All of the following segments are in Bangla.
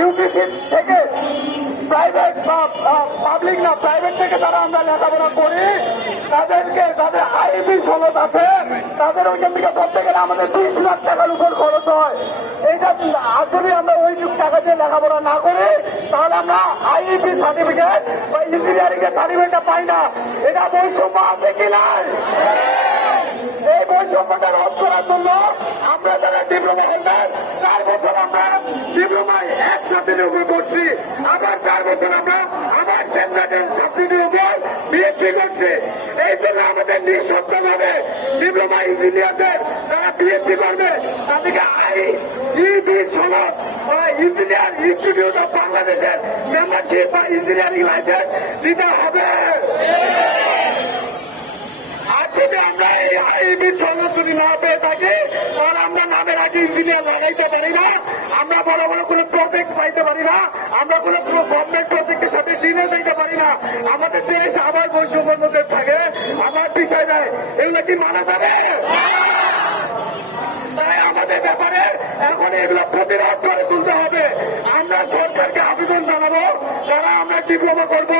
ইউটিসি থেকে প্রাইভেট বা পাবলিক না প্রাইভেট থেকে যারা আমরা লেখাপড়া করি। তাদেরকে তাদের আইবি সনদ আছে, তাদের ওইখান থেকে গেলে আমাদের বিশ লাখ টাকার উপর খরচ হয়। এইটা যদি আমরা ওই টাকা দিয়ে লেখাপড়া না করি, তাহলে আমরা আইবি সার্টিফিকেট বা ইঞ্জিনিয়ারিং এর সার্টিফিকেটটা পাই না। এটা বৈষম্য আছে কি নাই? এই বৈষম্যটা রোধ করার জন্য আমরা যারা ডিপ্লোমা হোল্ডার চার বছর আমরা ডিপ্লোমায় একসাথে উপর করছি আবার চার বছর আমরা আবার সেন্ট্রাল সাবসিডির উপর বিএসসি করছি। এই জন্য আমাদের নিঃশব্দ ভাবে ডিপ্লোমা ইঞ্জিনিয়ারদের যারা বিএসসি করবে, তাদেরকে আই ইবি সনদ বা ইঞ্জিনিয়ার ইনস্টিটিউট অফ বাংলাদেশের মেম্বারশিপ বা ইঞ্জিনিয়ারিং লাইসেন্স দিতে হবে। যদি আমরা এই আইবি সনদ যদি না পেয়ে থাকি, তাহলে আমরা নামের আগে ইঞ্জিনিয়ার লাগাইতে পারি না। আমরা বড় বড় প্রজেক্ট পাইতে পারি না। আমরা গভর্নমেন্ট প্রজেক্টের সাথে দিতে পারি না। আমাদের দেশ আবার মধ্যে থাকে পিছিয়ে যায়। এগুলো কি মানা যাবে? তাই আমাদের ব্যাপারে এখন এগুলো প্রতিরোধ করে তুলতে হবে। আমরা সরকারকে আবেদন জানাব যারা আমরা ডিপ্লোমা করব,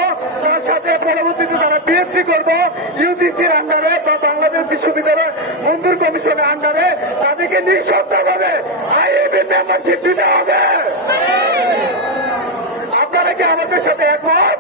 তার সাথে পরবর্তীতে যারা বিএসসি করব। ভাবে আইএবি মেম্বারশিপ দিতে হবে। আপনারা কি আমাদের সাথে একমত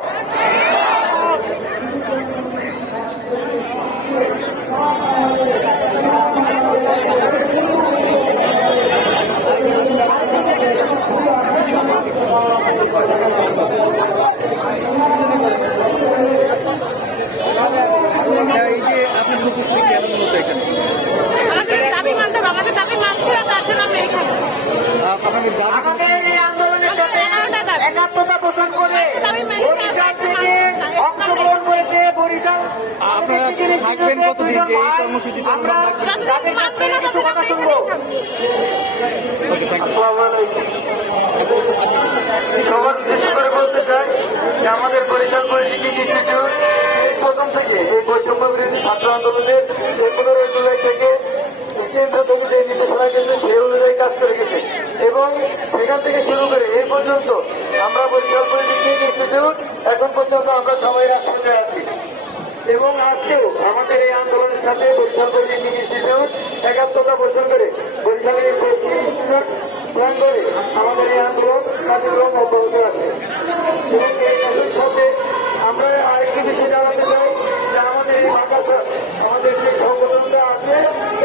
আচ্ছা, এই যে আপনার উপস্থিতি কেন মূলত এখানে আমাদের দাবি মানতে হবে আমাদের দাবি মানছে না তার জন্য আমরা এখানে আহ, আপনাদের দাবি আমাদের এই আন্দোলনের সাথে একাত্মতা পোষণ করে বরিশাল থেকে অংশগ্রহণ করেছে বরিশাল। আপনারা থাকবেন কতদিন? এই কর্মসূচিতে আমরা যতদিন মানবে না ততদিন আমরা এখানেই থাকব। ওকে থ্যাংক ইউ সবার বিশেষ করে বলতে চাই যে আমাদের বরিশাল পলিটেকনিক ইনস্টিটিউট প্রথম থেকে এই বৈষম্য বিরোধী ছাত্র আন্দোলনের পনেরোই জুলাই থেকে কেন্দ্র থেকে যে নির্দেশনা গেছে সেই অনুযায়ী কাজ করে গেছে। এবং সেখান থেকে শুরু করে এই পর্যন্ত এখন পর্যন্ত আমরা সবাই একসঙ্গে আছি। এবং আজকেও আমাদের এই আন্দোলনের সাথে বরিশাল পলিটেকনিক ইনস্টিটিউট একাত্মতা বর্ষণ করে বরিশালের পলিটেকনিক ইনস্টিটিউট করে আমাদের এই আন্দোলন কার্যক্রম অব্যাহত আছে এবং এই সাথে